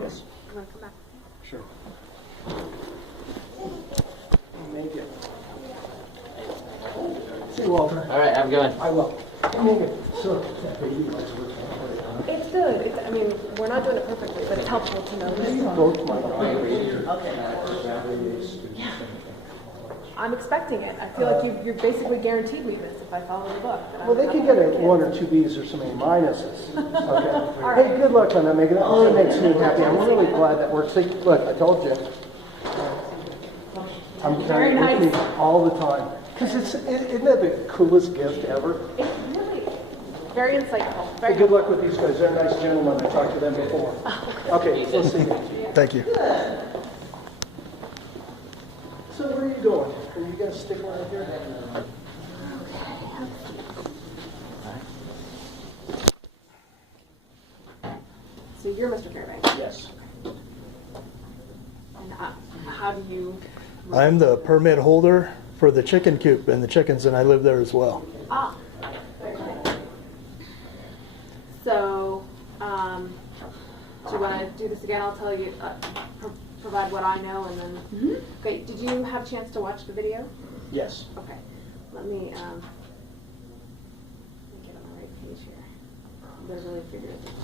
Yes. You want to come back? Sure. Make it. See you, Walter. All right, have a good one. I will. Make it. So, It's good. I mean, we're not doing it perfectly, but it's helpful to know. both my I'm expecting it. I feel like you're basically guaranteed me this if I follow the book. Well, they could get a 1 or 2 B's or so many minuses. Okay. All right. Hey, good luck on that, Megan. That really makes me happy. I'm really glad that works. See, look, I told you. I'm carrying it with me all the time. Because isn't that the coolest gift ever? It's really very insightful. Very Hey, good luck with these guys. They're nice gentlemen. I talked to them before. Okay, we'll see. Thank you. So where are you going? Are you going to stick around here? So you're Mr. Fairbanks. Yes. And how do you... I'm the permit holder for the chicken coop and the chickens, and I live there as well. Ah, very nice. So, do you want to do this again? I'll tell you, provide what I know, and then... Mm-hmm. Okay, did you have a chance to watch the video? Yes. Okay, let me get on the right page here. They're really figuring it out.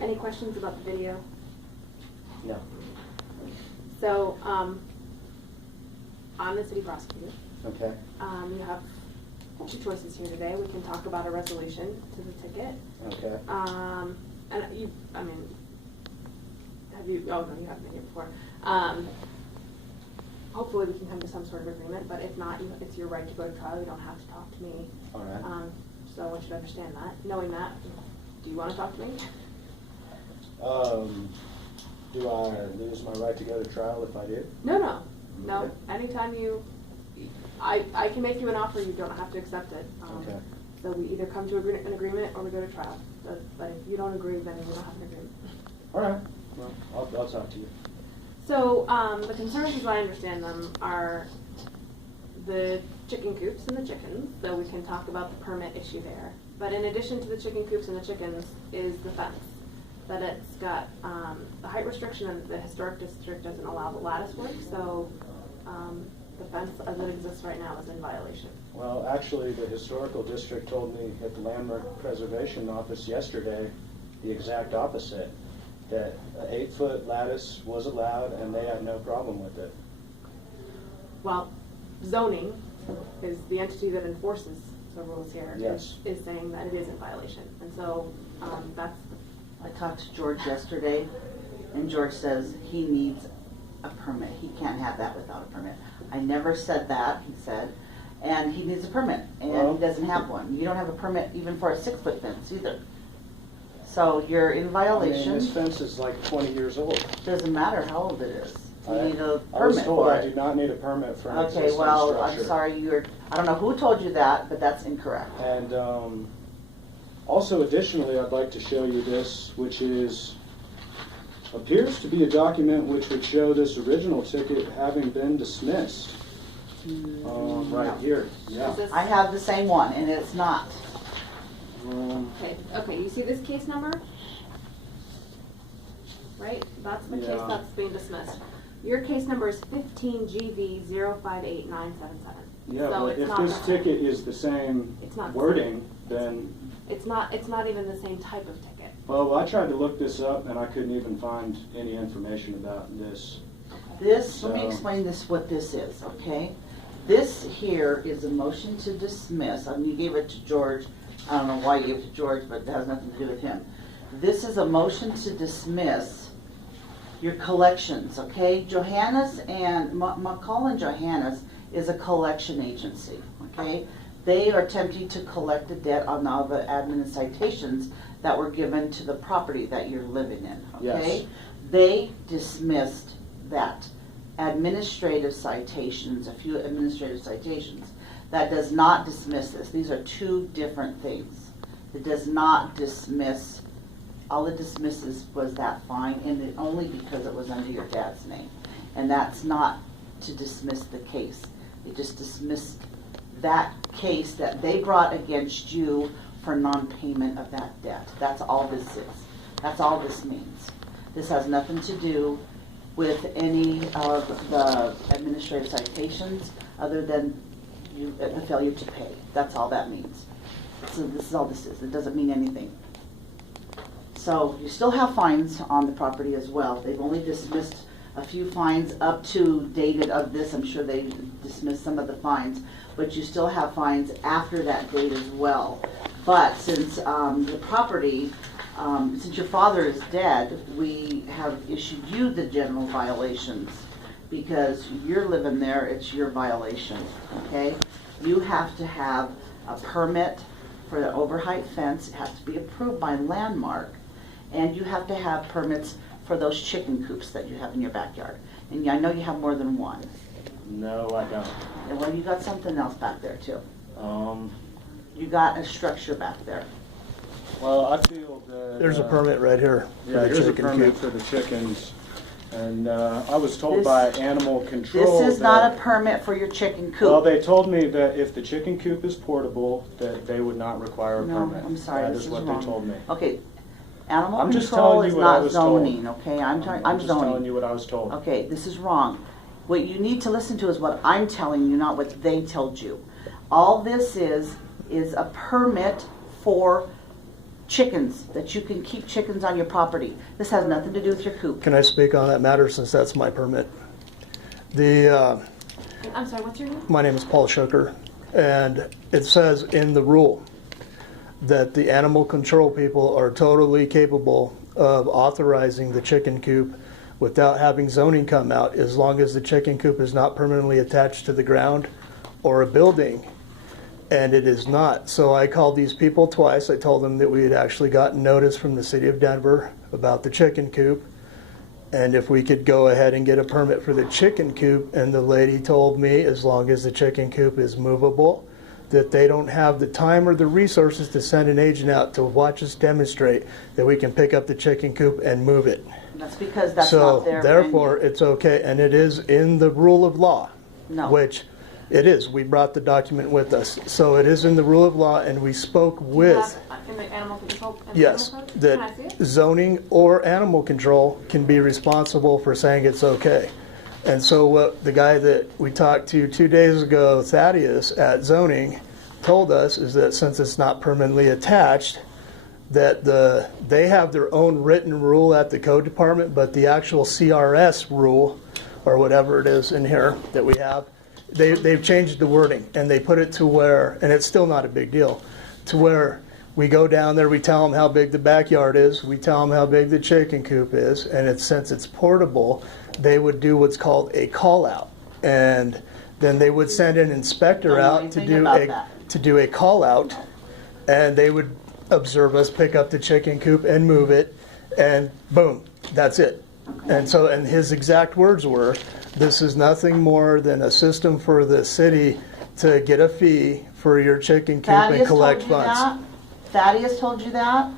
Any questions about the video? No. So, I'm the city prosecutor. Okay. You have 2 choices here today. We can talk about a resolution to the ticket. Okay. And you, I mean, have you, oh no, you haven't been here before. hopefully we can come to some sort of agreement, but if not, it's your right to go to trial. You don't have to talk to me. All right. So I want you to understand that. Knowing that, do you want to talk to me? Do I lose my right to go to trial if I do? No. Okay. Anytime I can make you an offer, you don't have to accept it. Okay. So we either come to an agreement or we go to trial. But if you don't agree, then we don't have an agreement. All right. Well, I'll talk to you. So the concerns, as I understand them, are the chicken coops and the chickens. So we can talk about the permit issue there. But in addition to the chicken coops and the chickens is the fence. That it's got the height restriction, and the historic district doesn't allow the lattice work. So the fence as it exists right now is in violation. Well, actually, the historical district told me at the Landmark Preservation Office yesterday the exact opposite, that an 8-foot lattice was allowed and they had no problem with it. Well, zoning is the entity that enforces the rules here. Yes. Is saying that it is in violation. And so that's... I talked to George yesterday, and George says he needs a permit. He can't have that without a permit. I never said that, he said, and he needs a permit, and he doesn't have one. You don't have a permit even for a 6-foot fence either. So you're in violation. I mean, this fence is like 20 years old. Doesn't matter how old it is. You need a I was permit told for I it. do not need a permit for an Okay, existing well, structure. I'm sorry, I don't know who told you that, but that's incorrect. And also, additionally, I'd like to show you this, which appears to be a document which would show this original ticket having been dismissed. Right here. Yeah. Is this, I have the same one, and it's not. okay, you see this case number? Right? That's the case Yeah. that's being dismissed. Your case number is 15GV058977. Yeah, so but it's if not this the- ticket is the same It's not the wording, then... It's not even the same type of ticket. Well, I tried to look this up, and I couldn't even find any information about this. This, let me So- explain this, what this is, okay? This here is a motion to dismiss. I mean, you gave it to George. I don't know why you gave it to George, but it has nothing to do with him. This is a motion to dismiss your collections, okay? Johannes and McCall and Johannes is a collection agency, okay? They are attempting to collect a debt on all the admin and citations that were given to the property that you're living in, okay? Yes. They dismissed that. Administrative citations, a few administrative citations. That does not dismiss this. These are two different things. It does not dismiss, all it dismisses was that fine, and it only because it was under your dad's name. And that's not to dismiss the case. It just dismissed that case that they brought against you for non-payment of that debt. That's all this is. That's all this means. This has nothing to do with any of the administrative citations other than the failure to pay. That's all that means. So this is all this is. It doesn't mean anything. So you still have fines on the property as well. They've only dismissed a few fines up to dated of this. I'm sure they dismissed some of the fines, but you still have fines after that date as well. But since the property, since your father is dead, we have issued you the general violations because you're living there, it's your violation, okay? You have to have a permit for the overheight fence. It has to be approved by Landmark, and you have to have permits for those chicken coops that you have in your backyard. And I know you have more than one. No, I don't. And well, you got something else back there too. You got a structure back there. Well, I feel that... There's a permit right here for Yeah, the here's a chicken permit coop. for the chickens. And I was told This- by animal control This is not a that- permit for your chicken Well, coop. they told me that if the chicken coop is portable, that they would not require a No, permit. I'm sorry, That this is is what wrong. they told me. Okay, animal I'm just control telling is you what I not was told. zoning, okay? I'm I'm just zoning. telling you what I was told. Okay, this is wrong. What you need to listen to is what I'm telling you, not what they told you. All this is a permit for chickens, that you can keep chickens on your property. This has nothing to do with your coop. Can I speak on that matter since that's my permit? I'm sorry, what's your name? My name is Paul Shucker, and it says in the rule that the animal control people are totally capable of authorizing the chicken coop without having zoning come out, as long as the chicken coop is not permanently attached to the ground or a building. And it is not. So I called these people twice. I told them that we had actually gotten notice from the city of Denver about the chicken coop, and if we could go ahead and get a permit for the chicken coop. And the lady told me, as long as the chicken coop is movable, that they don't have the time or the resources to send an agent out to watch us demonstrate that we can pick up the chicken coop and move it. That's because that's So not their therefore, venue. it's okay, and it is in the rule of law. No. Which it is. We brought the document with us. So it is in the rule of law, and we spoke with, In the animal control? in the yes, animal code? that Can I see it? zoning or animal control can be responsible for saying it's okay. And so what the guy that we talked to 2 days ago, Thaddeus, at zoning, told us is that since it's not permanently attached, that they have their own written rule at the code department, but the actual CRS rule, or whatever it is in here that we have, they've changed the wording, and they put it to where, and it's still not a big deal, to where we go down there, we tell them how big the backyard is, we tell them how big the chicken coop is, and since it's portable, they would do what's called a call out. And then they would send an inspector Don't know out anything about that. to do a call out, and they would observe us pick up the chicken coop and move it, and boom, that's it. And so, and his exact words were, this is nothing more than a system for the city to get a fee for your chicken coop and Thaddeus told collect you funds. that? Thaddeus told you that?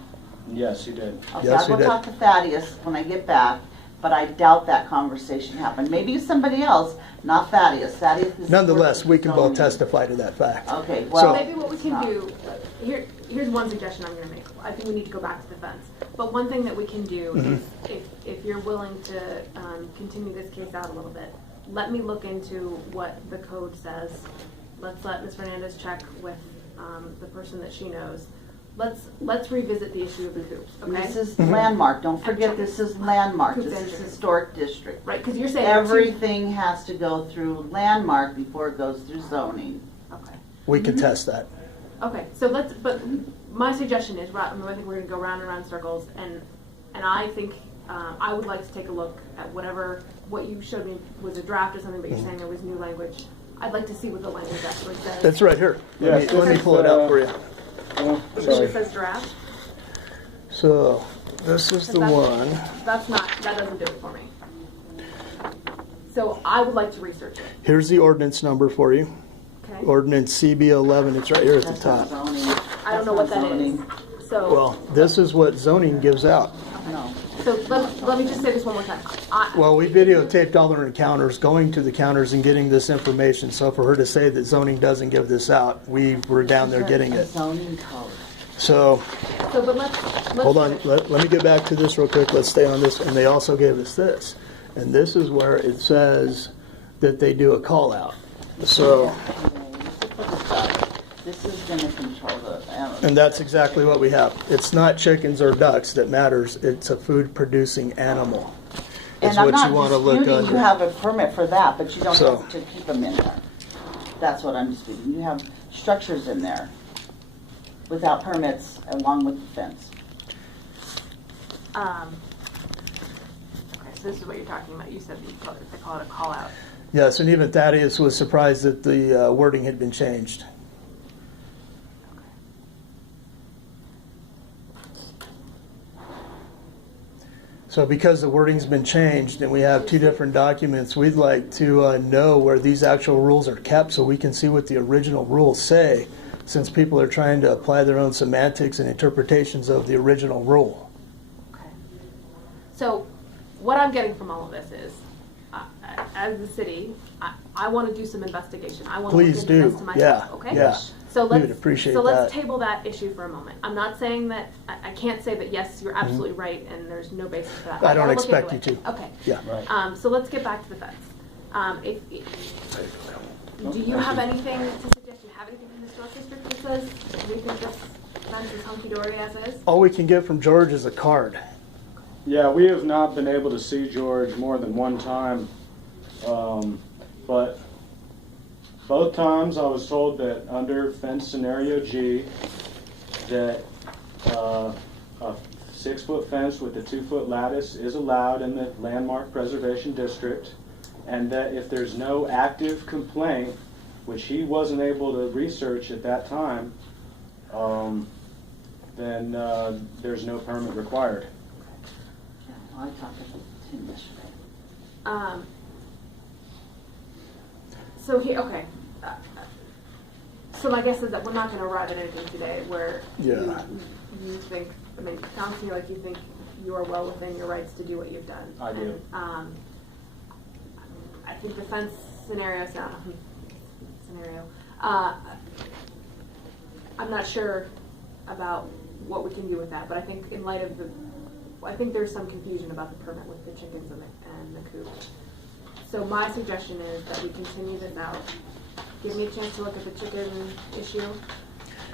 Yes, he did. Okay, Yes, I'll he go did. talk to Thaddeus when I get back, but I doubt that conversation happened. Maybe somebody else, not Thaddeus. Thaddeus is Nonetheless, working we can both zoning. testify to that fact. Okay, So- well. Maybe what we can it's not. do, here's one suggestion I'm gonna make. I think we need to go back to the fence. But one thing that we can do Mm-hmm. is, if you're willing to continue this case out a little bit, let me look into what the code says. Let's let Ms. Hernandez check with the person that she knows. Let's revisit the issue of the coops, okay? This is landmark. Don't forget, this is landmark. This is historic district. Right, because you're saying there are two- Everything has to go through landmark before it goes through zoning. Okay. We can test that. Okay, so but my suggestion is, I think we're gonna go round and round circles, and I think, I would like to take a look at what you showed me was a draft or something, but you're saying there was new language. I'd like to see what the language actually says. It's right here. Yes, Let me pull it out for you. Oh, It sorry. says draft. So, this is the one. That doesn't do it for me. So I would like to research it, Here's the ordinance number for you. okay? Ordinance CB 11, it's right here at the That's not top. zoning. I don't know what that is. Zoning. So, Well, this is what zoning gives out. No. so let me just say this one more time. Well, we videotaped all their encounters, going to the counters and getting this information. So for her to say that zoning doesn't give this out, we were down there getting A it. zoning code. So, But let's hold on, let me get back to this real quick. Let's stay on this. And they also gave us this. And this is where it says that they do a call out. So, This is gonna control the animals. and that's exactly what we have. It's not chickens or ducks that matters. It's a food producing animal. And Is I'm what not you want to look disputing you under. have a permit for that, but you don't So- have to keep them in there. That's what I'm disputing. You have structures in there without permits along with the fence. Okay, so this is what you're talking about. You said they call it a call out. Yes, and even Thaddeus was surprised that the wording had been changed. So because the wording's been changed and we have two different documents, we'd like to know where these actual rules are kept so we can see what the original rules say, since people are trying to apply their own semantics and interpretations of the original rule. Okay. So what I'm getting from all of this is, as the city, I want to do some investigation. I want to Please look into do. this to myself, Yeah, okay? yeah. So We let's would appreciate so let's that. table that issue for a moment. I'm not saying that I can't say that yes, you're absolutely right, and there's no basis for that. Mm-hmm. I don't gotta look expect into you it. to. Okay. Yeah. Right. So let's get back to the fence. Do you have anything to suggest? Do you have anything from the historic district that says we think this fence is hunky dory as is? All we can get from George is a card. Yeah, we have not been able to see George more than one time, but both times I was told that under fence scenario G, that a 6-foot fence with a 2-foot lattice is allowed in the landmark preservation district, and that if there's no active complaint, which he wasn't able to research at that time, then there's no permit required. I talked to Tim yesterday. Okay. So my guess is that we're not going to arrive at anything today where Yeah. you think, I mean, it sounds to me like you think you are well within your rights to do what you've done. I do. And, I think the fence scenario, I'm not sure about what we can do with that, but I think in light of I think there's some confusion about the permit with the chickens and the coop. So my suggestion is that we continue this out. Give me a chance to look at the chicken issue,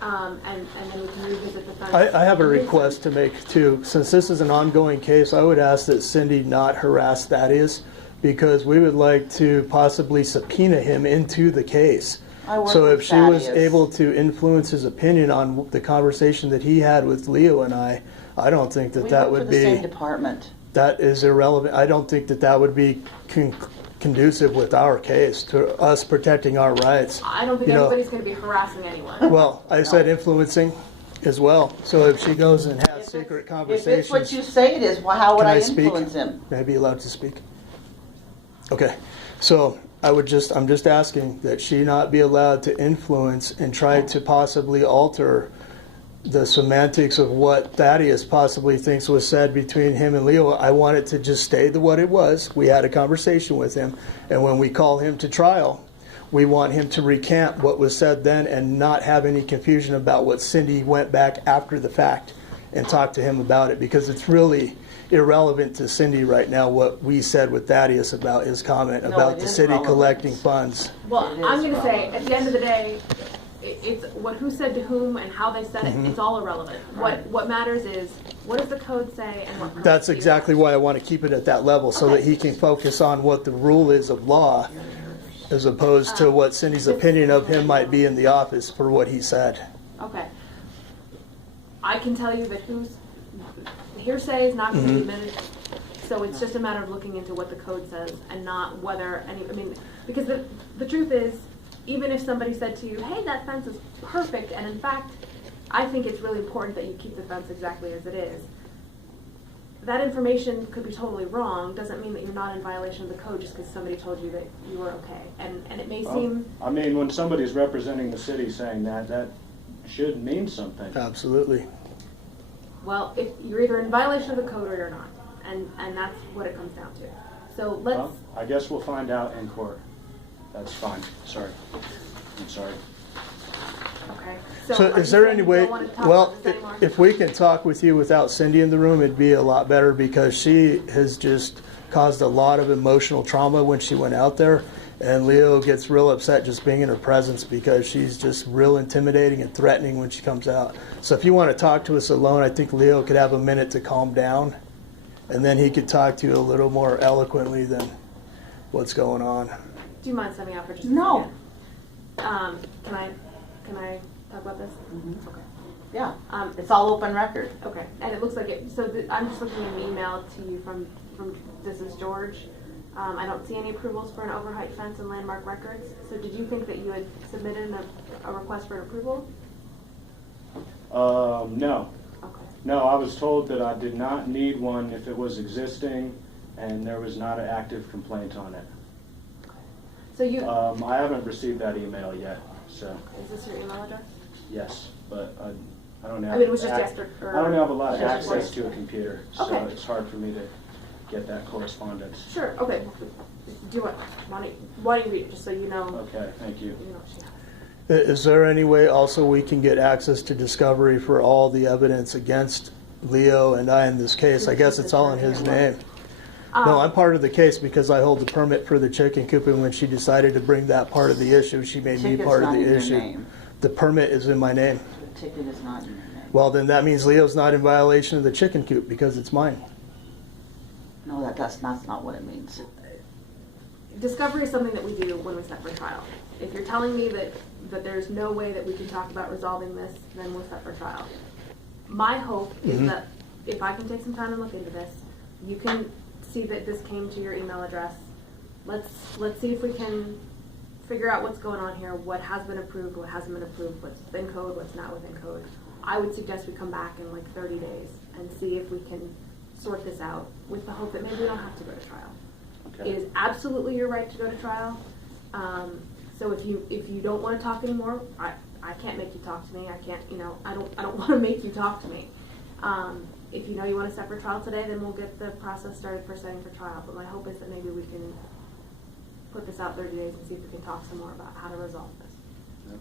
and then we can revisit the fence. I have a request to make too. Since this is an ongoing case, I would ask that Cindy not harass Thaddeus, because we would like to possibly subpoena him into the case. So if she was able to influence his opinion on the conversation that he had with Leo and I don't think that that would be. We work for the same department. That is irrelevant. I don't think that that would be conducive with our case, to us protecting our rights. I don't think anybody's going to be harassing anyone. Well, I said influencing as well. So if she goes and has secret conversations. If it's what you say it is, well, how would Can I speak? influence him? May I be allowed to speak? Okay. So I'm just asking that she not be allowed to influence and try to possibly alter the semantics of what Thaddeus possibly thinks was said between him and Leo. I want it to just stay to what it was. We had a conversation with him, and when we call him to trial, we want him to recant what was said then and not have any confusion about what Cindy went back after the fact and talked to him about it, because it's really irrelevant to Cindy right now what we said with Thaddeus about his comment about the city collecting funds. Well, I'm going to say, at the end of the day, it's who said to whom and how they said it. It's all irrelevant. What matters is, what does the code say and what. That's exactly why I want to keep it at that level, so that he can focus on what the rule is of law, as opposed to what Cindy's opinion of him might be in the office for what he said. Okay. I can tell you that hearsay is not going to be admitted, so it's just a matter of looking into what the code says and not whether because the truth is, even if somebody said to you, hey, that fence is perfect, and in fact, I think it's really important that you keep the fence exactly as it is, that information could be totally wrong. Doesn't mean that you're not in violation of the code just because somebody told you that you were okay. And it may seem... I mean, when somebody's representing the city saying that should mean something. Absolutely. Well, if you're either in violation of the code or you're not, and that's what it comes down to. So let's... Well, I guess we'll find out in court. That's fine. Sorry. I'm sorry. Okay. So is there any way, well, if we can talk with you without Cindy in the room, it'd be a lot better, because she has just caused a lot of emotional trauma when she went out there, and Leo gets real upset just being in her presence because she's just real intimidating and threatening when she comes out. So if you want to talk to us alone, I think Leo could have a minute to calm down, and then he could talk to you a little more eloquently than what's going on. Do you mind stepping out for just a No. second? Can I talk about this? Mm-hmm. Okay. Yeah, it's all open record. Okay. And it looks like it. So I'm just looking at an email to you from this is George. I don't see any approvals for an overheight fence and landmark records. So did you think that you had submitted a request for an approval? No. Okay. No, I was told that I did not need one if it was existing and there was not an active complaint on it. So you... I haven't received that email yet, so. Is this your email address? Yes, but I don't have. I mean, it was just yesterday. I don't have a lot of Just access yesterday. to a computer, so Okay. it's hard for me to get that correspondence. Sure. Okay. Do you why don't you read it just so you know? Okay, thank you. You know what she has. Is there any way also we can get access to discovery for all the evidence against Leo and I in this case? I guess it's all in his name. No, I'm part of the case because I hold the permit for the chicken coop, and when she decided to bring that part of the issue, she made me part of the issue. The permit is in my name. The ticket is not in your name. Well, then that means Leo's not in violation of the chicken coop because it's mine. No, that's not what it means. Discovery is something that we do when we set for trial. If you're telling me that there's no way that we can talk about resolving this, then we'll set for trial. My hope is that if I can take some time and look into this, you can see that this came to your email address. Let's see if we can figure out what's going on here, what has been approved, what hasn't been approved, what's within code, what's not within code. I would suggest we come back in like 30 days and see if we can sort this out with the hope that maybe we don't have to go to trial. Okay. It is absolutely your right to go to trial. So if you don't want to talk anymore, I can't make you talk to me. I can't, I don't want to make you talk to me. If you know you want a separate trial today, then we'll get the process started for setting for trial. But my hope is that maybe we can put this out 30 days and see if we can talk some more about how to resolve this.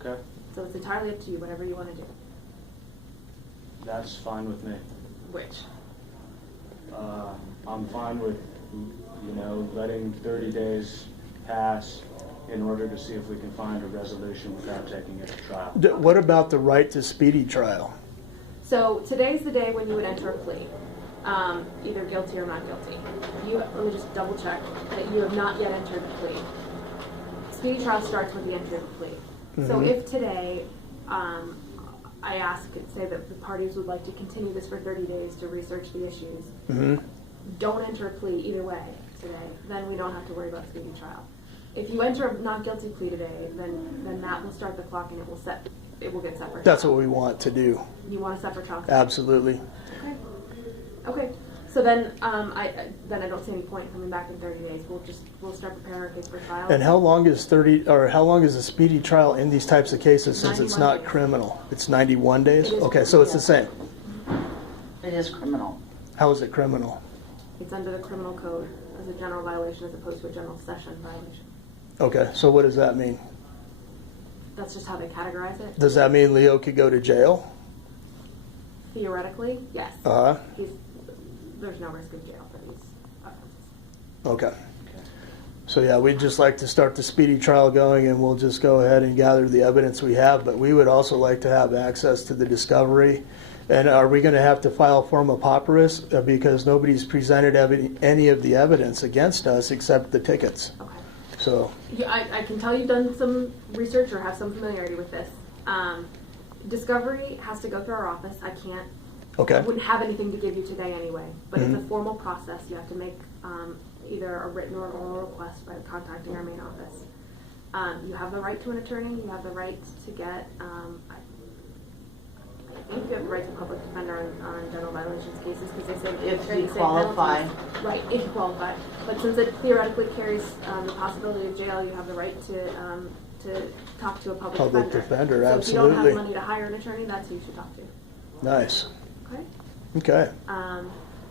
Okay. So it's entirely up to you, whatever you want to do. That's fine with me. Which? I'm fine with, letting 30 days pass in order to see if we can find a resolution without taking it to trial. What about the right to speedy trial? So today's the day when you would enter a plea, either guilty or not guilty. Let me just double check that you have not yet entered the plea. Speedy trial starts with the entry of the plea. Mm-hmm. So if today I ask and say that the parties would like to continue this for 30 days to research the issues, Mm-hmm. don't enter a plea either way today, then we don't have to worry about speedy trial. If you enter a not guilty plea today, then that will start the clock and it will get set for trial. That's what we want to do. You want a separate trial? Absolutely. Okay. So then, I don't see any point in coming back in 30 days. We'll start preparing our case for trial. And how long is a speedy trial in these types of cases since it's 91 not days. criminal? It's 91 days? It is Okay, so it's the same. It is criminal. How is it criminal? It's under the criminal code as a general violation as opposed to a general session violation. Okay, so what does that mean? That's just how they categorize it. Does that mean Leo could go to jail? Theoretically, yes. Uh-huh. There's no risk of jail for these offenses. Okay. So yeah, we'd just like to start the speedy trial going, and we'll just go ahead and gather the evidence we have, but we would also like to have access to the discovery. And are we going to have to file forma pauperis because nobody's presented any of the evidence against us except the tickets? Okay. So Yeah, I can tell you've done some research or have some familiarity with this. Discovery has to go through our office. I okay. wouldn't have anything to give you today anyway, but it's a formal process. You have to make either a written or oral request by contacting our main office. You have the right to an attorney. You have the right to get, I think you have the right to public defender on general violations cases because they say If carry you the same qualify. penalties. Right, if you qualify. But since it theoretically carries the possibility of jail, you have the right to talk to a public defender. So absolutely. if you don't have money to hire an attorney, that's who you should talk to. Nice. Okay. Okay.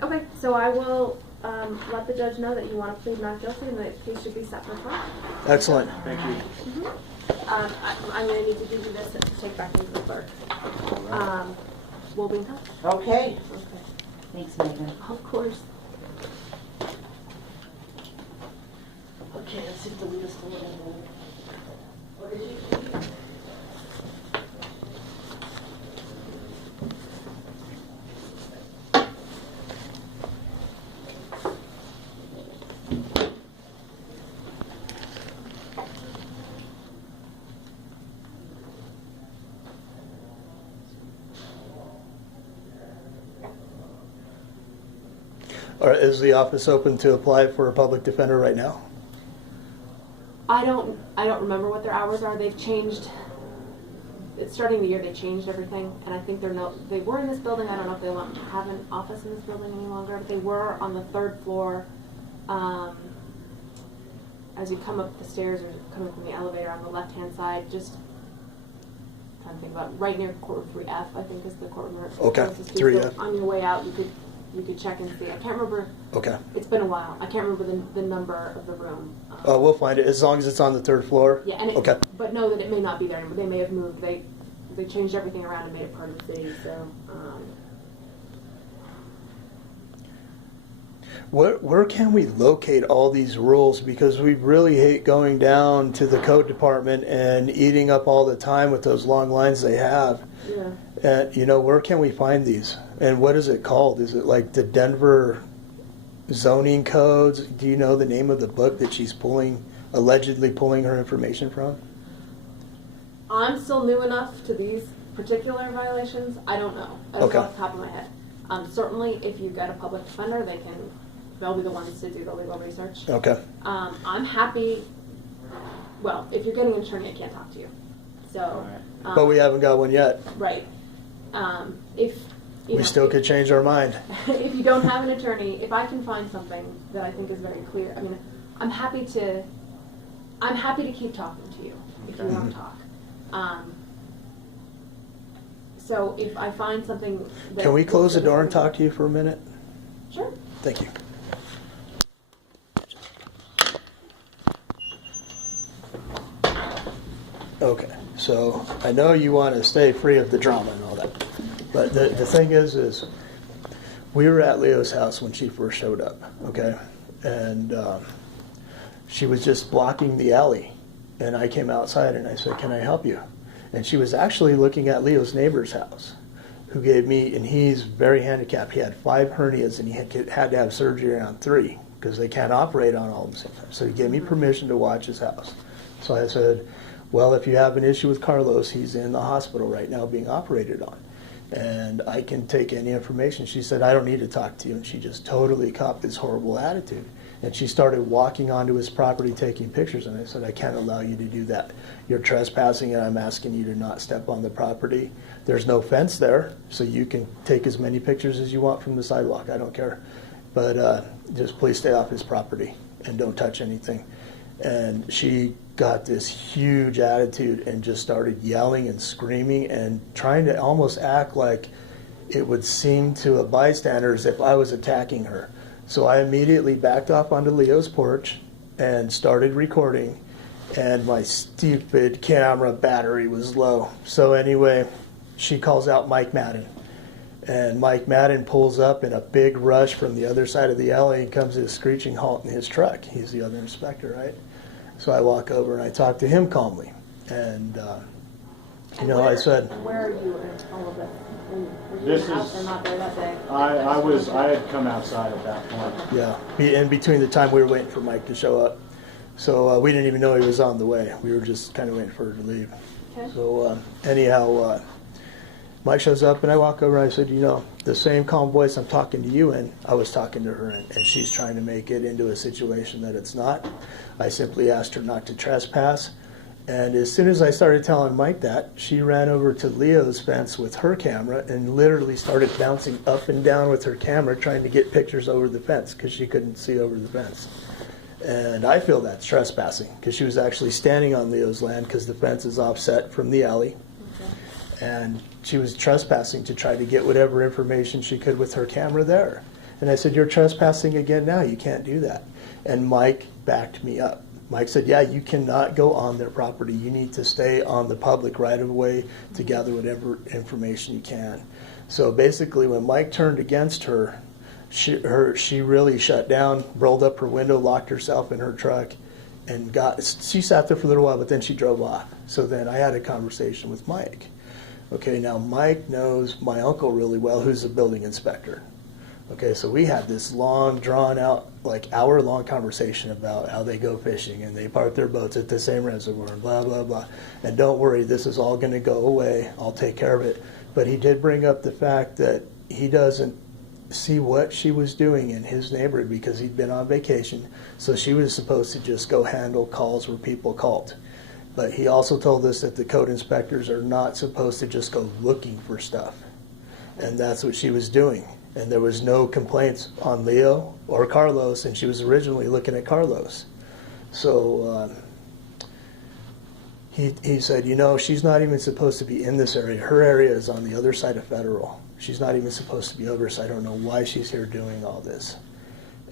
Okay, so I will let the judge know that you want to plead not guilty and that the case should be set for trial. Excellent. Thank you. I'm going to need to give you this to take back into the clerk. We'll be in touch. Okay. Okay. Thanks, Megan. Of course. Okay, let's see if the wheel is still in. What did you do? Or is the office open to apply for a public defender right now? I don't remember what their hours are. They've changed. It's starting the year. They changed everything, and I think they were in this building. I don't know if they want to have an office in this building any longer. But they were on the third floor. As you come up the stairs or coming from the elevator on the left-hand side, just trying to think about right near courtroom 3F. I think is the courtroom. Okay, 3F. So on your way out, you could check and see. I can't remember. Okay. It's been a while. I can't remember the number of the room. We'll find it as long as it's on the third floor. Yeah, and okay. But know that it may not be there anymore. They may have moved. They changed everything around and made it part of the city. So. Where can we locate all these rules? Because we really hate going down to the code department and eating up all the time with those long lines they have. Yeah. And, where can we find these? And what is it called? Is it like the Denver zoning codes? Do you know the name of the book that she's allegedly pulling her information from? I'm still new enough to these particular violations. I don't know. I don't know off the top of my head. Certainly, if you get a public defender, they'll be the ones to do the legal research. Okay. I'm happy, well, if you're getting an attorney, I can't talk to you. So, But we haven't got one yet. right. If you We know, still could change our mind. if you don't have an attorney, if I can find something that I think is very clear, I mean, I'm happy to keep talking to you if you want to talk. So if I find something that... Can we close the door and talk to you for a minute? Sure. Thank you. Okay, so I know you want to stay free of the drama and all that, but the thing is we were at Leo's house when she first showed up, okay? And she was just blocking the alley, and I came outside and I said, "Can I help you?" And she was actually looking at Leo's neighbor's house, who gave me, and he's very handicapped. He had 5 hernias, and he had to have surgery on 3 because they can't operate on all of them at the same time. So he gave me permission to watch his house. So I said, "Well, if you have an issue with Carlos, he's in the hospital right now being operated on, and I can take any information." She said, "I don't need to talk to you," and she just totally copped this horrible attitude. And she started walking onto his property taking pictures, and I said, "I can't allow you to do that. You're trespassing, and I'm asking you to not step on the property. There's no fence there, so you can take as many pictures as you want from the sidewalk. I don't care. But just please stay off his property and don't touch anything." And she got this huge attitude and just started yelling and screaming and trying to almost act like it would seem to a bystander as if I was attacking her. So I immediately backed off onto Leo's porch and started recording, and my stupid camera battery was low. So anyway, she calls out Mike Madden, and Mike Madden pulls up in a big rush from the other side of the alley and comes to a screeching halt in his truck. He's the other inspector, right? So I walk over and I talk to him calmly, and I said, "Where are you in all of this? Were you This in the house is- or not there that day?" I had come outside at that point. yeah, in between the time we were waiting for Mike to show up. So we didn't even know he was on the way. We were just kind of waiting for her to leave. Okay. So anyhow, Mike shows up and I walk over and I said, the same calm voice I'm talking to you in, I was talking to her in, and she's trying to make it into a situation that it's not. I simply asked her not to trespass. And as soon as I started telling Mike that, she ran over to Leo's fence with her camera and literally started bouncing up and down with her camera trying to get pictures over the fence because she couldn't see over the fence. And I feel that's trespassing because she was actually standing on Leo's land because the fence is offset from the alley. Okay. And she was trespassing to try to get whatever information she could with her camera there. And I said, "You're trespassing again now. You can't do that." And Mike backed me up. Mike said, "Yeah, you cannot go on their property. You need to stay on the public right-of-way to gather whatever information you can." So basically, when Mike turned against her, she really shut down, rolled up her window, locked herself in her truck, and she sat there for a little while, but then she drove off. So then I had a conversation with Mike. Okay, now Mike knows my uncle really well, who's a building inspector. Okay, so we had this long, drawn-out, hour-long conversation about how they go fishing and they park their boats at the same reservoir and blah, blah, blah. And don't worry, this is all going to go away. I'll take care of it. But he did bring up the fact that he doesn't see what she was doing in his neighborhood because he'd been on vacation. So she was supposed to just go handle calls where people called. But he also told us that the code inspectors are not supposed to just go looking for stuff. And that's what she was doing. And there was no complaints on Leo or Carlos, and she was originally looking at Carlos. So he said, she's not even supposed to be in this area. Her area is on the other side of Federal. She's not even supposed to be over, so I don't know why she's here doing all this.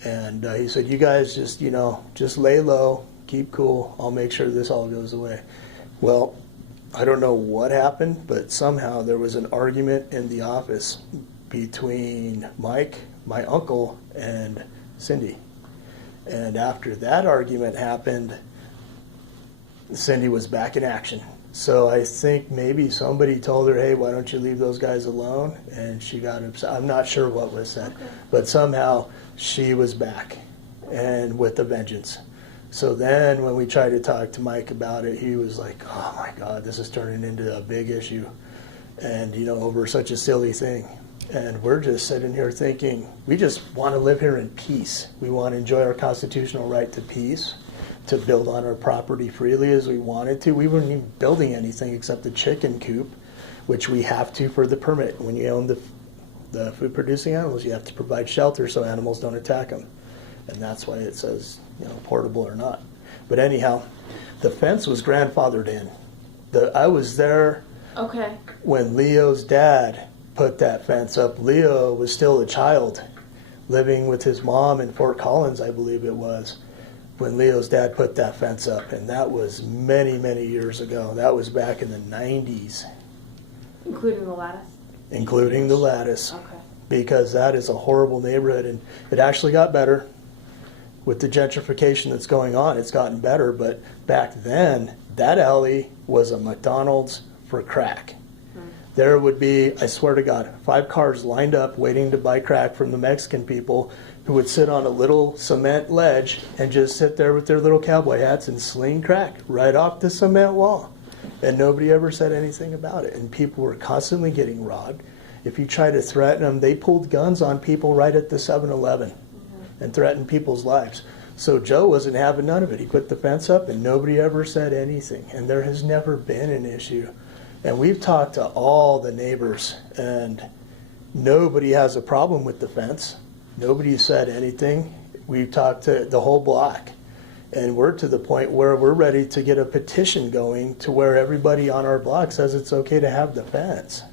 And he said, "You guys just lay low, keep cool. I'll make sure this all goes away." Well, I don't know what happened, but somehow there was an argument in the office between Mike, my uncle, and Cindy. And after that argument happened, Cindy was back in action. So I think maybe somebody told her, "Hey, why don't you leave those guys alone?" And she got upset. I'm not sure what was said, but somehow she was back and with a vengeance. So then when we tried to talk to Mike about it, he was like, "Oh my God, this is turning into a big issue." And, over such a silly thing. And we're just sitting here thinking, we just want to live here in peace. We want to enjoy our constitutional right to peace, to build on our property freely as we wanted to. We weren't even building anything except the chicken coop, which we have to for the permit. When you own the food producing animals, you have to provide shelter so animals don't attack them. And that's why it says, portable or not. But anyhow, the fence was grandfathered in. I was there when Leo's dad put that fence up. Leo was still a child living with his mom in Fort Collins, I believe it was, when Leo's dad put that fence up. And that was many, many years ago. That was back in the 90s. Including the lattice? Including the lattice. Okay. Because that is a horrible neighborhood. And it actually got better with the gentrification that's going on. It's gotten better. But back then, that alley was a McDonald's for crack. There would be, I swear to God, 5 cars lined up waiting to buy crack from the Mexican people who would sit on a little cement ledge and just sit there with their little cowboy hats and sling crack right off the cement wall. And nobody ever said anything about it. And people were constantly getting robbed. If you try to threaten them, they pulled guns on people right at the 7-Eleven and threatened people's lives. So Joe wasn't having none of it. He put the fence up and nobody ever said anything. And there has never been an issue. And we've talked to all the neighbors, and nobody has a problem with the fence. Nobody said anything. We've talked to the whole block, and we're to the point where we're ready to get a petition going to where everybody on our block says it's okay to have the fence,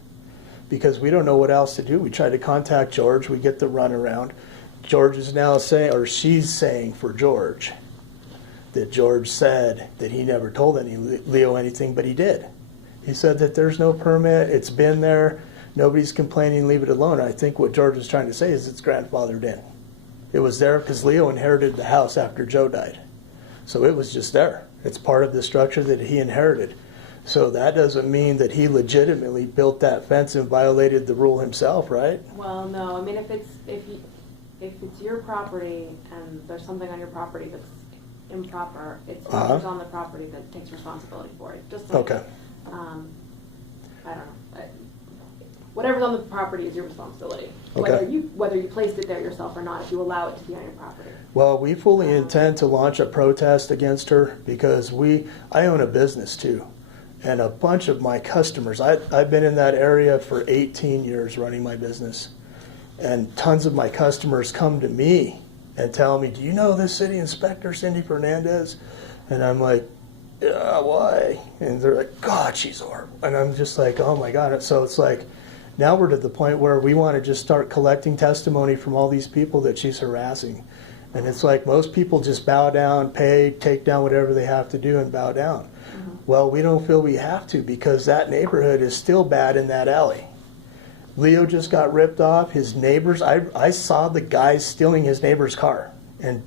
because we don't know what else to do. We try to contact George. We get the runaround. George is now saying, or she's saying for George, that George said that he never told Leo anything, but he did. He said that there's no permit, it's been there, nobody's complaining, leave it alone. I think what George was trying to say is it's grandfathered in. It was there because Leo inherited the house after Joe died. So it was just there. It's part of the structure that he inherited. So that doesn't mean that he legitimately built that fence and violated the rule himself, right? Well, no. I mean, if it's your property and there's something on your property that's improper, it's whoever's on the property that takes responsibility for it. Just like, Okay. I don't know. Whatever's on the property is your responsibility. Okay. Whether you placed it there yourself or not, if you allow it to be on your property. Well, we fully intend to launch a protest against her because I own a business too. And a bunch of my customers, I've been in that area for 18 years running my business. And tons of my customers come to me and tell me, do you know this city inspector, Cynthia Hernandez? And I'm like, yeah, why? And they're like, God, she's horrible. And I'm just like, oh my God. So it's like, now we're to the point where we want to just start collecting testimony from all these people that she's harassing. And it's like most people just bow down, pay, take down whatever they have to do and bow down. Mm-hmm. Well, we don't feel we have to because that neighborhood is still bad in that alley. Leo just got ripped off. His neighbors, I saw the guys stealing his neighbor's car and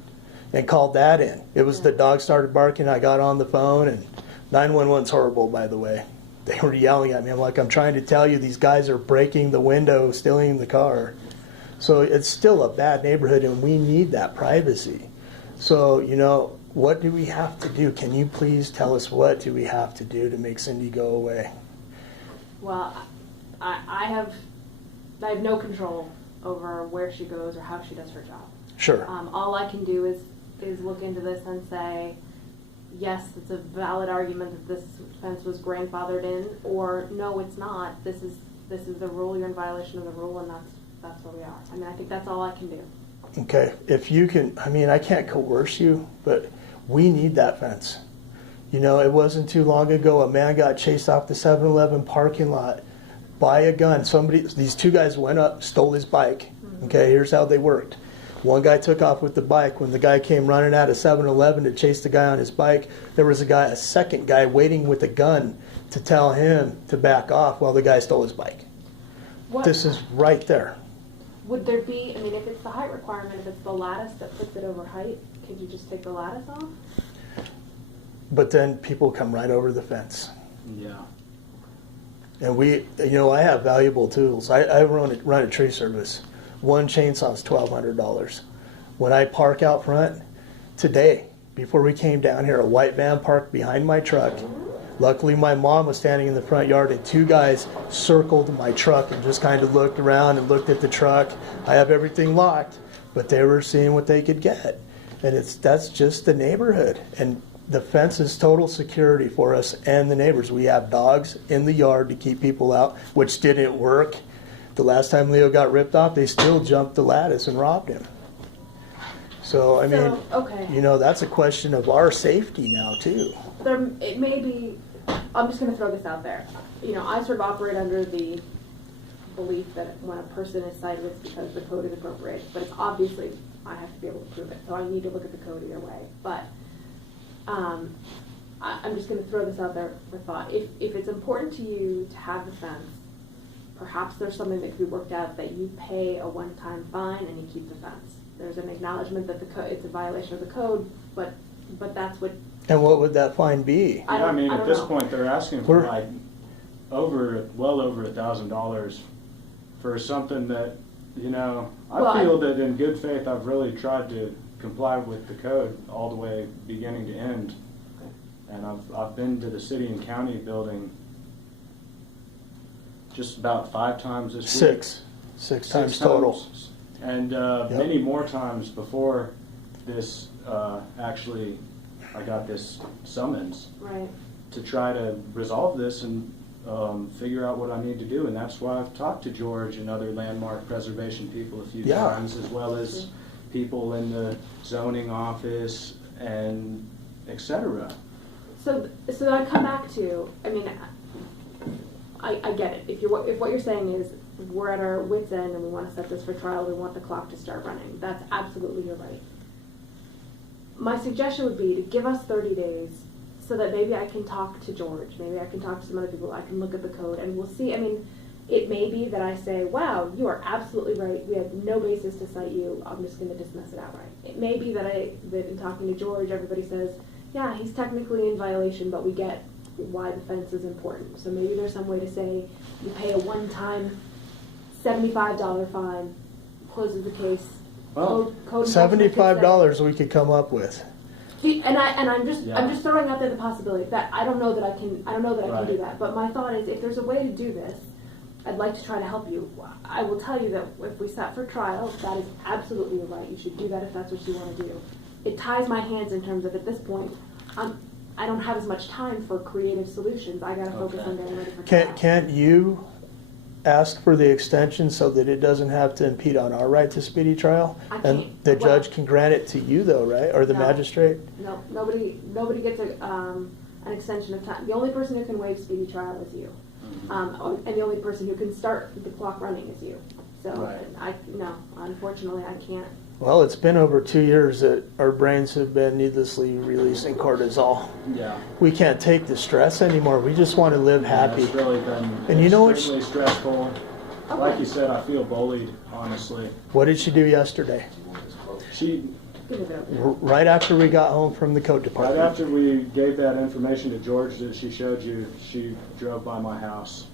called that in. It was the dog started barking. I got on the phone, and 911's horrible, by the way. They were yelling at me. I'm like, I'm trying to tell you, these guys are breaking the window, stealing the car. So it's still a bad neighborhood, and we need that privacy. So, what do we have to do? Can you please tell us what do we have to do to make Cindy go away? Well, I have no control over where she goes or how she does her job. Sure. All I can do is look into this and say, yes, it's a valid argument that this fence was grandfathered in, or no, it's not. This is the rule. You're in violation of the rule, and that's where we are. I mean, I think that's all I can do. Okay. If you can, I can't coerce you, but we need that fence. It wasn't too long ago a man got chased off the 7-Eleven parking lot by a gun. These 2 guys went up, stole his bike. Mm-hmm. Okay, here's how they worked. One guy took off with the bike. When the guy came running out of 7-Eleven to chase the guy on his bike, there was a second guy waiting with a gun to tell him to back off while the guy stole his bike. This is right there. Would there be, if it's the height requirement, if it's the lattice that puts it over height, could you just take the lattice off? But then people come right over the fence. Yeah. And I have valuable tools. I run a tree service. One chainsaw is $1,200. When I park out front, today, before we came down here, a white van parked behind my truck. Luckily, my mom was standing in the front yard, and two guys circled my truck and just kind of looked around and looked at the truck. I have everything locked, but they were seeing what they could get. And that's just the neighborhood. And the fence is total security for us and the neighbors. We have dogs in the yard to keep people out, which didn't work. The last time Leo got ripped off, they still jumped the lattice and robbed him. So, I mean, okay. you know, that's a question of our safety now, too. It may be, I'm just going to throw this out there. You know, I sort of operate under the belief that when a person is cited, it's because the code is appropriate. But it's obviously, I have to be able to prove it. So I need to look at the code either way. But I'm just going to throw this out there for thought. If it's important to you to have the fence, perhaps there's something that could be worked out that you pay a one-time fine and you keep the fence. There's an acknowledgement that it's a violation of the code, but that's what. And what would that fine be? I mean, at this know. point, they're asking for like well over $1,000 for something that, you know, I feel that in good faith I've really tried to comply with the code all the way beginning to end. And I've been to the city and county building just about 5 times this week. Six times total. And many more times before this, actually, I got this summons Right. to try to resolve this and figure out what I need to do. And that's why I've talked to George and other landmark preservation people a few times, as well as people in the zoning office and et cetera. So I come back to, I mean, I get it. If what you're saying is we're at our wit's end and we want to set this for trial, we want the clock to start running, that's absolutely your right. My suggestion would be to give us 30 days so that maybe I can talk to George, maybe I can talk to some other people, I can look at the code, and we'll see. I mean, it may be that I say, wow, you are absolutely right, we have no basis to cite you, I'm just going to dismiss it outright. It may be that in talking to George, everybody says, yeah, he's technically in violation, but we get why the fence is important. So maybe there's some way to say you pay a one-time $75 fine, closes the case. Well, code $75 we could come up with. See, I'm just throwing out there the possibility that I don't know that I can do that. But my thought is, if there's a way to do this, I'd like to try to help you. I will tell you that if we sat for trial, that is absolutely your right. You should do that if that's what you want to do. It ties my hands in terms of, at this point, I don't have as much time for creative solutions. I got to focus on getting ready for trial. Can't you ask for the extension so that it doesn't have to impede on our right to speedy trial? I And can't. the judge can grant it to you though, right? Or the magistrate? No, nobody gets an extension of time. The only person who can waive speedy trial is you. And the only person who can start the clock running is you. So unfortunately I can't. Well, it's been over 2 years that our brains have been needlessly releasing cortisol. yeah. We can't take the stress anymore. We just want to live happy. It's really been And you know what's- extremely stressful. Like you said, I feel bullied, honestly. What did she do yesterday? She, Give it over. Right after we got home from the code right department. after we gave that information to George that she showed you, she drove by my house.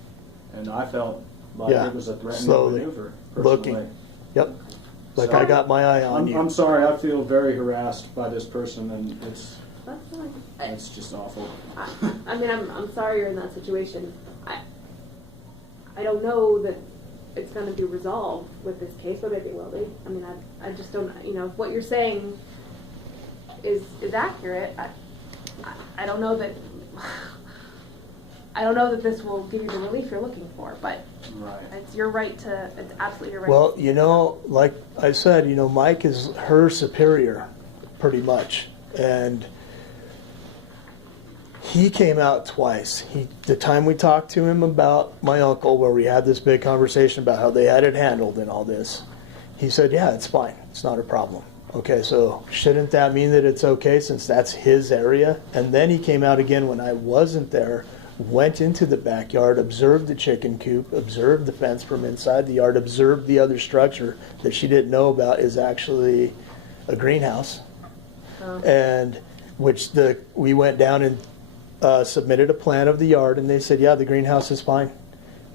And I felt like Yeah, it was a threatening slowly, maneuver, looking. personally. Yep. Like So, I got my eye on you. I'm sorry, I feel very harassed by this person, and it's That's fine. it's just awful. I mean, I'm sorry you're in that situation. I don't know that it's going to be resolved with this case, but maybe it will be. I mean, I just don't, if what you're saying is accurate, I don't know that, I don't know that this will give you the relief you're looking for, but Right. it's your right to, it's absolutely your right. Well, like I said, Mike is her superior, pretty much. And he came out twice. The time we talked to him about my uncle, where we had this big conversation about how they had it handled and all this, he said, yeah, it's fine. It's not a problem. Okay, so shouldn't that mean that it's okay since that's his area? And then he came out again when I wasn't there, went into the backyard, observed the chicken coop, observed the fence from inside the yard, observed the other structure that she didn't know about is actually a greenhouse. And which we went down and submitted a plan of the yard, and they said, yeah, the greenhouse is fine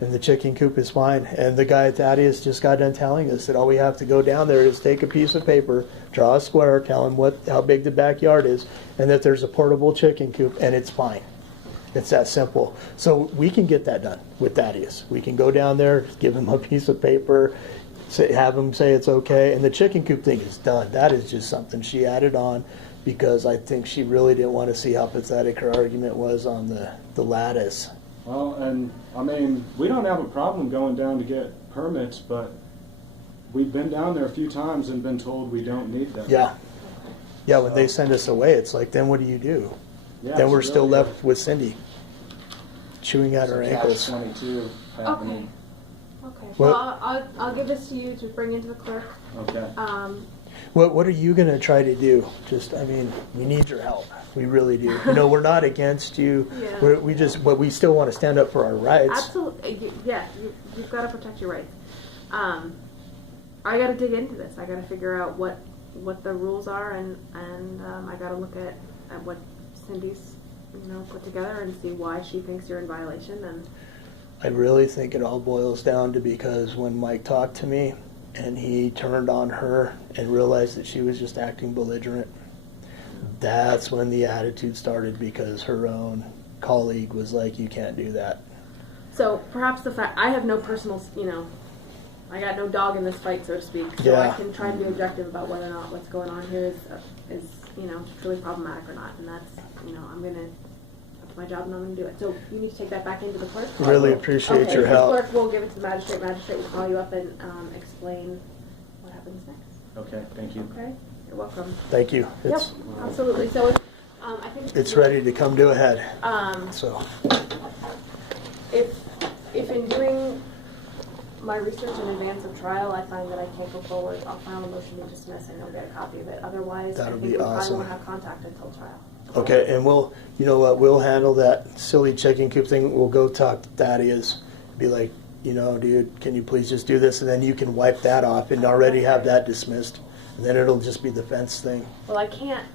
and the chicken coop is fine. And the guy at Thaddeus just got done telling us that all we have to go down there is take a piece of paper, draw a square, tell him how big the backyard is, and that there's a portable chicken coop, and it's fine. It's that simple. So we can get that done with Thaddeus. We can go down there, give him a piece of paper, have him say it's okay, and the chicken coop thing is done. That is just something she added on because I think she really didn't want to see how pathetic her argument was on the lattice. Well, and I mean, we don't have a problem going down to get permits, but we've been down there a few times and been told we don't need them. Yeah. Yeah, when they send us away, it's like, then what do you do? Yeah, Then it's we're still really left with Cindy, chewing at her ankles. Catch-22 happening. Okay, What- well, I'll give this to you to bring into the clerk. Okay. What are you going to try to do? Just, I mean, we need your help. We really do. You know, we're not against you. Yeah. But we still want to stand up for our rights. Absolutely, yeah, you've got to protect your rights. I got to dig into this. I got to figure out what the rules are, and I got to look at what Cindy's put together and see why she thinks you're in violation. And I really think it all boils down to because when Mike talked to me and he turned on her and realized that she was just acting belligerent, that's when the attitude started because her own colleague was like, you can't do that. so perhaps the fact I have no personal, I got no dog in this fight, so to speak. So Yeah. I can try to be objective about whether or not what's going on here is truly problematic or not, and that's that's my job, and I'm gonna do it. So you need to take that back into the clerk. Really appreciate Okay, your the help. clerk will give it to the magistrate. Magistrate will call you up and explain what happens next. Okay, thank you. Okay, you're welcome. Thank you. Yep, absolutely. So I think It's ready to come to a head. So If in doing my research in advance of trial, I find that I can't go forward, I'll file a motion to dismiss and you'll get a copy of it. Otherwise, That'll I think be we probably awesome. won't have contact until trial. okay, and we'll handle that silly chicken coop thing. We'll go talk to Thaddeus, be like, dude, can you please just do this? And then you can wipe that off and already have that dismissed. And then it'll just be the fence thing. Well, I can't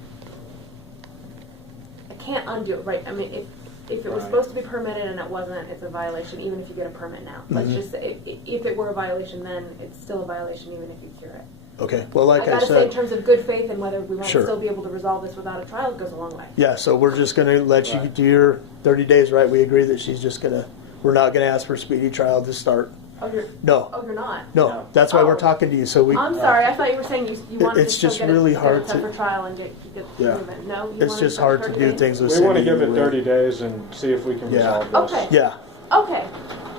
undo it, right? I mean, if it was Right. supposed to be permitted and it wasn't, it's a violation, even if you get a permit now. Let's just say, if it were a violation, then it's still a violation even if you cure it. Okay, well, like I I gotta say, in said, terms of good faith and whether we might Sure. still be able to resolve this without a trial, it goes a long way. yeah, so we're just going to let you Right. do your 30 days, right? We agree that she's just going to, we're not going to ask for speedy trial to start. Oh, you're No, you're not? no, that's why we're Oh. talking to you, so we, I'm sorry, I thought you were saying you wanted It's to still just get really it, hard get it set to- for trial and get Yeah. moving. No, you it's wanted just to hard to 30 do days? things with We want to Cindy give it anyway. 30 days and see if we can Yeah. resolve this. Okay. Yeah, Okay,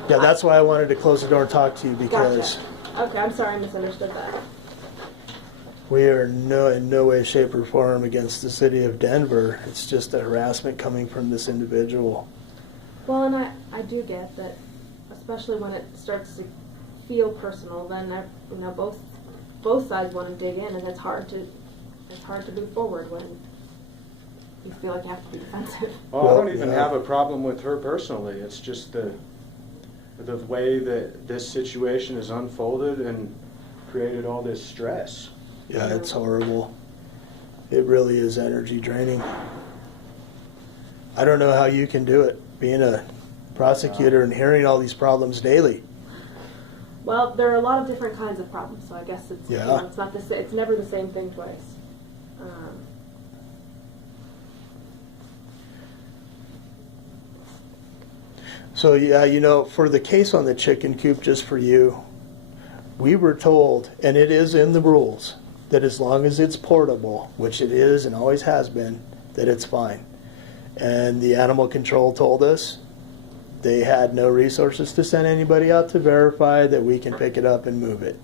yeah, that's why I wanted to close the door and talk to you because gotcha. Okay, I'm sorry I misunderstood that. we are in no way, shape, or form against the city of Denver. It's just the harassment coming from this individual. Well, and I do get that, especially when it starts to feel personal, then both sides want to dig in, and it's hard to move forward when you feel like you have to be defensive. Well, I don't Well, even yeah. have a problem with her personally. It's just the way that this situation has unfolded and created all this stress. Yeah, it's horrible. It really is energy draining. I don't know how you can do it, being a prosecutor and hearing all these problems daily. Well, there are a lot of different kinds of problems, so I guess it's Yeah. it's not it's never the same thing twice. So yeah, for the case on the chicken coop, just for you, we were told, and it is in the rules, that as long as it's portable, which it is and always has been, that it's fine. And the animal control told us they had no resources to send anybody out to verify that we can pick it up and move it.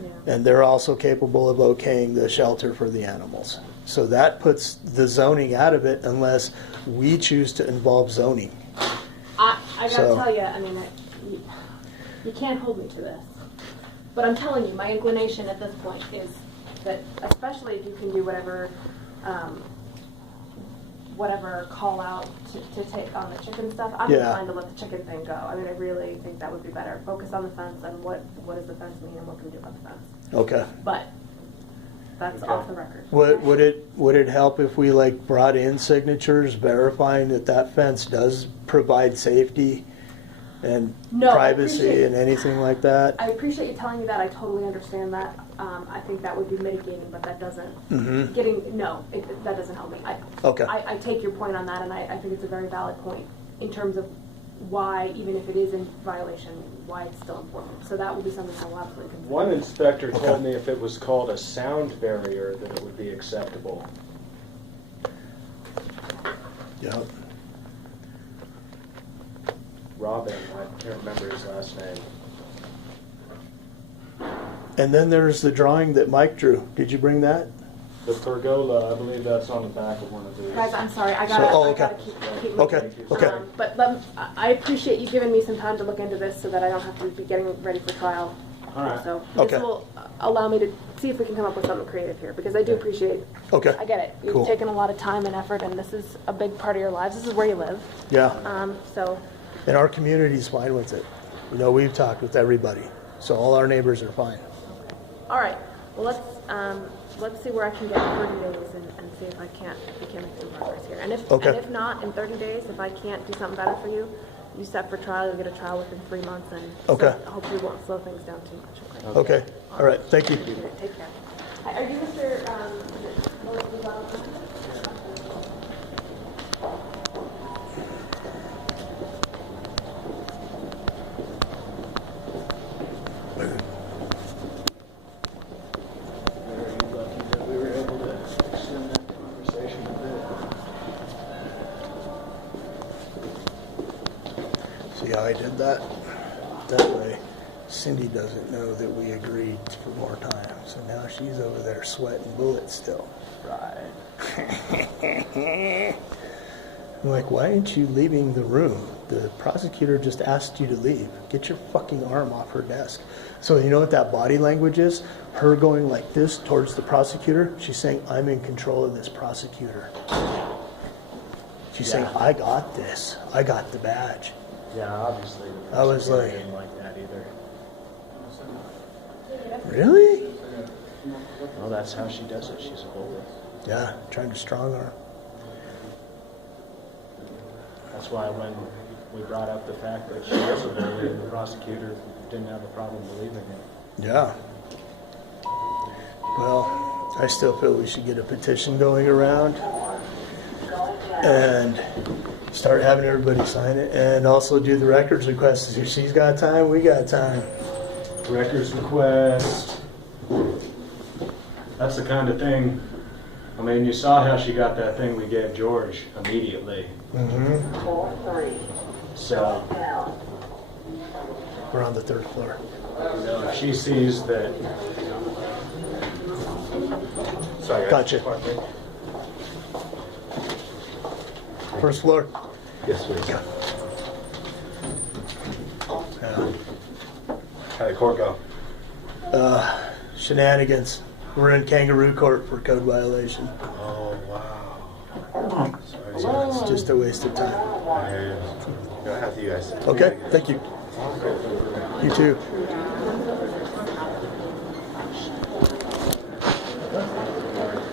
Yeah. And they're also capable of okaying the shelter for the animals. So that puts the zoning out of it unless we choose to involve zoning. I gotta So- tell you, I mean, you can't hold me to this. But I'm telling you, my inclination at this point is that, especially if you can do whatever call out to take on the chicken stuff, I'm Yeah. inclined to let the chicken thing go. I mean, I really think that would be better. Focus on the fence and what does the fence mean and what can we do about the fence. Okay. But that's Okay. off the record. Would it help if we brought in signatures verifying that fence does provide safety and No, I privacy appreciate- and anything like that? I appreciate you telling me that. I totally understand that. I think that would be mitigating, but that doesn't. Mm-hmm. That doesn't help me. Okay. I take your point on that, and I think it's a very valid point. in terms of why, even if it is in violation, why it's still important. So that will be something I will absolutely consider. One inspector told me if it was called a sound barrier, that it would be acceptable. Yep. Robin, I can't remember his last name. And then there's the drawing that Mike drew. Did you bring that? The pergola, I believe that's on the back of one of these. Guys, I'm sorry. I gotta, So- I okay. gotta keep moving. Okay, okay. But I appreciate you giving me some time to look into this so that I don't have to be getting ready for trial. All right. So Okay. this will allow me to see if we can come up with something creative here, because I do appreciate. Okay. I get it. You've Cool. taken a lot of time and effort, and this is a big part of your lives. This is where you live. Yeah. So And our community's fine with it. You know, we've talked with everybody. So all our neighbors are fine. all right. Well, let's see where I can get in 30 days and see if we can make some progress here. And if not in 30 days, if I can't do something better for you, you set for trial. You'll get a trial within 3 months, and Okay. so hopefully it won't slow things down too much. Okay. All right. Thank you. Take care. Are you Mr. Very lucky that we were able to extend that conversation a bit. See how I did that? That way, Cindy doesn't know that we agreed for more time. So now she's over there sweating bullets still. Right. I'm like, why aren't you leaving the room? The prosecutor just asked you to leave. Get your fucking arm off her desk. So you know what that body language is? Her going like this towards the prosecutor. She's saying, I'm in control of this prosecutor. She's saying, I got this. I got the badge. Yeah, obviously. The I was prosecutor like- didn't like that either. Really? Well, that's how she does it. She's a bully. Yeah, trying to strong arm. That's why when we brought up the fact that she is a bully, the prosecutor didn't have a problem believing it. Yeah. Well, I still feel we should get a petition going around and start having everybody sign it, and also do the records requests. If she's got time, we got time. Records request. That's the kind of thing. I mean, you saw how she got that thing we gave George immediately. Mm-hmm. So, We're on the 3rd floor. you know, if she sees that. Sorry, Gotcha. First floor. Yes, please. Yeah. How'd the court go? Shenanigans. We're in kangaroo court for code violation. Oh, wow. Sorry. So it's just a waste of time. I hear you. Go ahead, you guys. Okay, thank you. You too.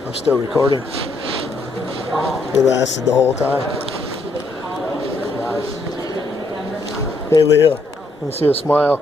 I'm still recording. It lasted the whole time. Hey Leo, let me see a smile.